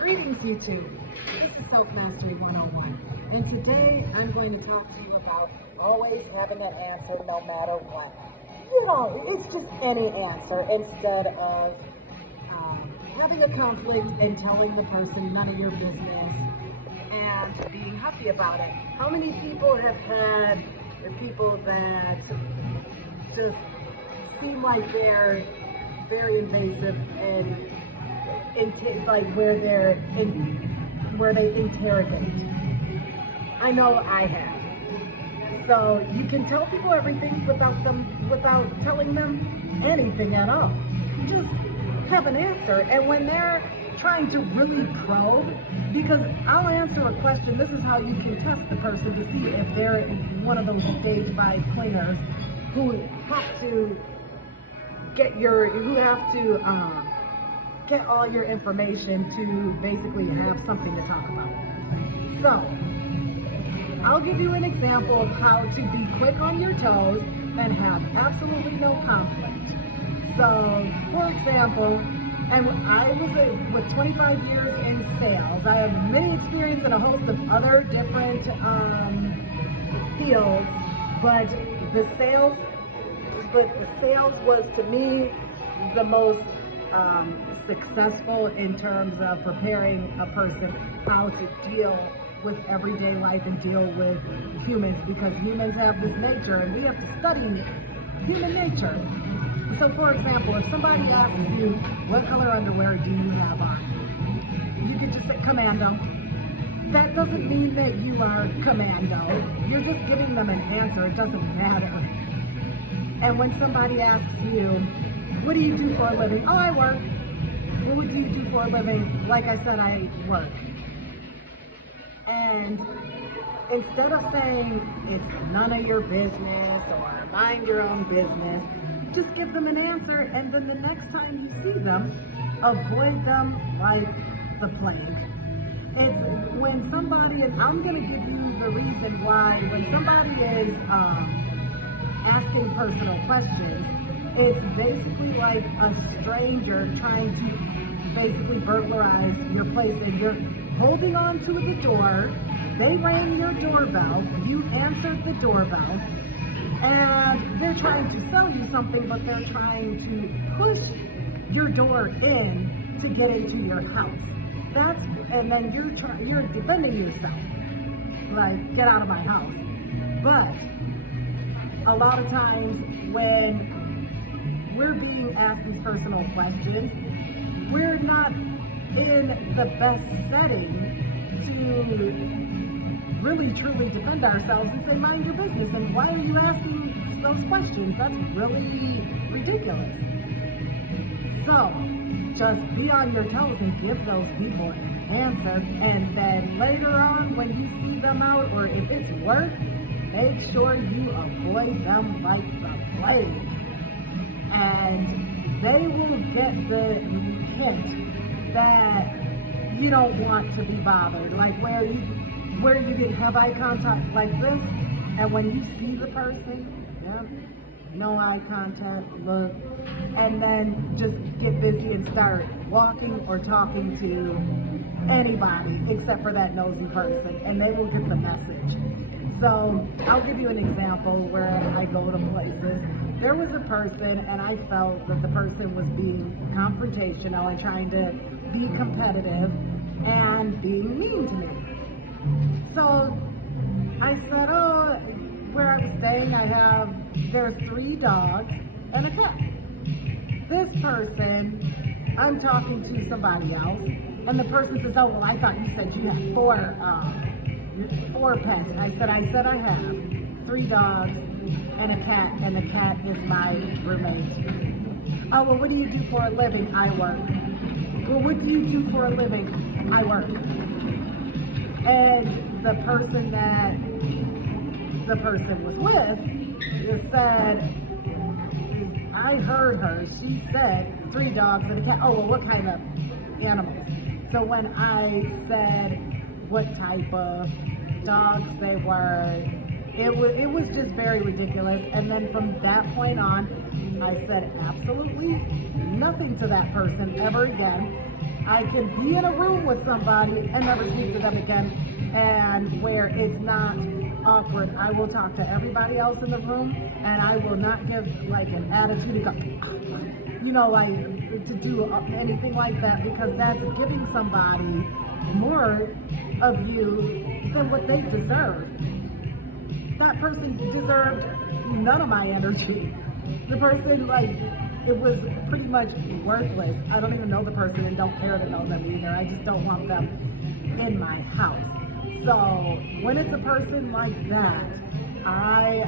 Greetings YouTube, this is Self-Mastery 101, and today I'm going to talk to you about always having an answer no matter what. You know, it's just any answer instead of having a conflict and telling the person none of your business and being happy about it. How many people have had the people that just seem like they're very invasive and like where they interrogate? I know I have. So you can tell people everything without telling them anything at all. You just have an answer, and when they're trying to really probe, because I'll answer a question, this is how you can test the person to see if they're one of those stage 5 clingers who have to get all your information to basically have something to talk about. So, I'll give you an example of how to be quick on your toes and have absolutely no conflict. So, for example, and I was with 25 years in sales. I have many experience in a host of other different fields, but the sales was, to me, the most successful in terms of preparing a person how to deal with everyday life and deal with humans, because humans have this nature and we have to study human nature. So for example, if somebody asks you, what color underwear do you have on? You could just say commando. That doesn't mean that you are commando. You're just giving them an answer. It doesn't matter. And when somebody asks you, what do you do for a living? Oh, I work. Well, what do you do for a living? Like I said, I work. And instead of saying it's none of your business or mind your own business, just give them an answer, and then the next time you see them, avoid them like the plague. It's when somebody, and I'm going to give you the reason why, when somebody is asking personal questions, it's basically like a stranger trying to basically burglarize your place, and you're holding on to the door. They rang your doorbell, you answered the doorbell, and they're trying to sell you something, but they're trying to push your door in to get into your house. And then you're defending yourself, like, get out of my house. But a lot of times when we're being asked these personal questions, we're not in the best setting to really truly defend ourselves and say, mind your business, and why are you asking those questions? That's really ridiculous. So just be on your toes and give those people an answer, and then later on when you see them out, or if it's work, make sure you avoid them like the plague. And they will get the hint that you don't want to be bothered, like where you can have eye contact like this, and when you see the person, yeah, no eye contact, look, and then just get busy and start walking or talking to anybody except for that nosy person, and they will get the message. So I'll give you an example where I go to places. There was a person, and I felt that the person was being confrontational and trying to be competitive and being mean to me. So I said, oh, where I was staying, there's 3 dogs and a cat. This person, I'm talking to somebody else, and the person says, oh, well, I thought you said you had 4 pets. I said I have 3 dogs and a cat, and the cat is my roommate. Oh, well, what do you do for a living? I work. Well, what do you do for a living? I work. And the person that the person was with said, I heard her, she said 3 dogs and a cat. Oh, well, what kind of animals? So when I said what type of dogs they were, it was just very ridiculous. And then from that point on, I said absolutely nothing to that person ever again. I can be in a room with somebody and never speak to them again, and where it's not awkward. I will talk to everybody else in the room, and I will not give like an attitude to go, like to do anything like that, because that's giving somebody more of you than what they deserve. That person deserved none of my energy. The person, it was pretty much worthless. I don't even know the person and don't care to know them either. I just don't want them in my house. So when it's a person like that, I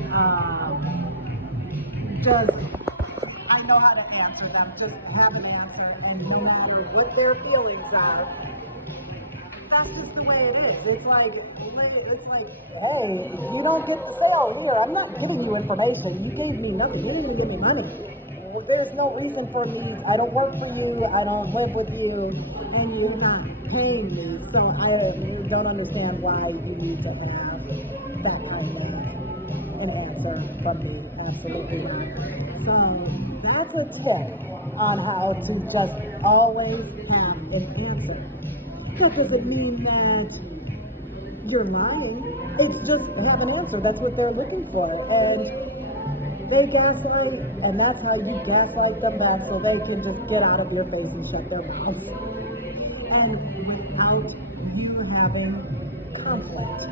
know how to answer them. Just have an answer, and no matter what their feelings are, that's just the way it is. It's like, hey, you don't get the sale here. I'm not giving you information. You gave me nothing. You didn't even give me money. Well, there's no reason for me. I don't work for you. I don't live with you, and you're not paying me. So I don't understand why you need to have that kind of an answer from me. Absolutely not. So that's a tip on how to just always have an answer. That doesn't mean that you're lying. It's just have an answer. That's what they're looking for. And they gaslight, and that's how you gaslight them back, so they can just get out of your face and shut their mouths. And without you having conflict.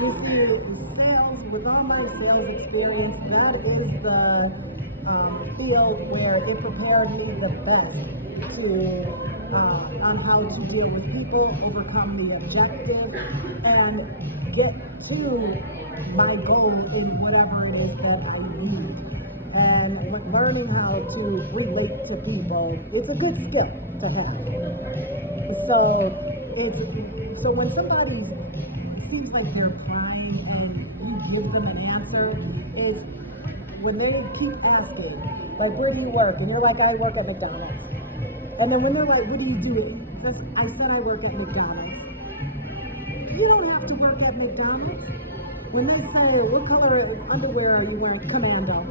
You see, sales, with all my sales experience, that is the field where it prepared me the best on how to deal with people, overcome the objective, and get to my goal in whatever it is that I need. And with learning how to relate to people, it's a good skill to have. So when somebody seems like they're crying and you give them an answer, is when they keep asking, like, where do you work? And you're like, I work at McDonald's. And then when they're like, what do you do? Because I said I work at McDonald's. You don't have to work at McDonald's. When they say, what color underwear are you wearing? Commando.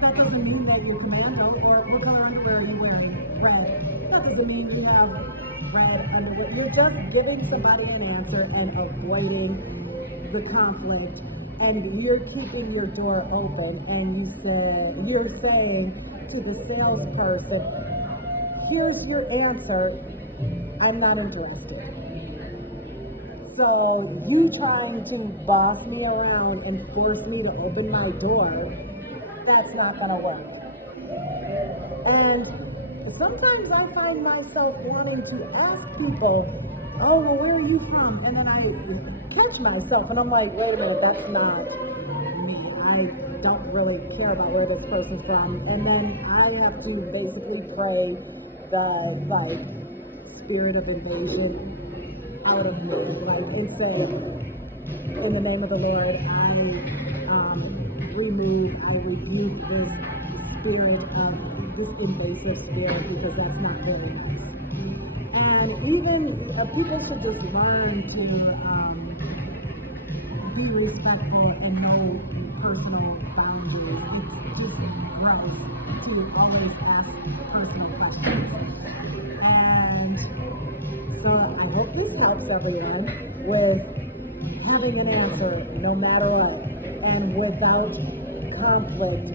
That doesn't mean that you're commando. Or what color underwear are you wearing? Red. That doesn't mean you have red underwear. You're just giving somebody an answer and avoiding the conflict. And you're keeping your door open, and you're saying to the salesperson, here's your answer, I'm not interested. So you trying to boss me around and force me to open my door, that's not going to work. And sometimes I find myself wanting to ask people, oh, well, where are you from? And then I catch myself and I'm like, wait a minute, that's not me. I don't really care about where this person's from. And then I have to basically pray the spirit of invasion out of me, and say, in the name of the Lord, I rebuke this spirit of this invasive spirit, because that's not very nice. And even people should just learn to be respectful and know personal boundaries. It's just gross to always ask personal questions. And so I hope this helps everyone with having an answer no matter what, and without conflict,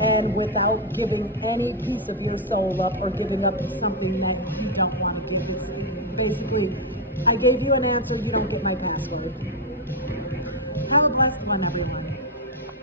and without giving any piece of your soul up or giving up something that you don't want to give. It's basically, I gave you an answer, you don't get my password. Have a blessed one, everyone.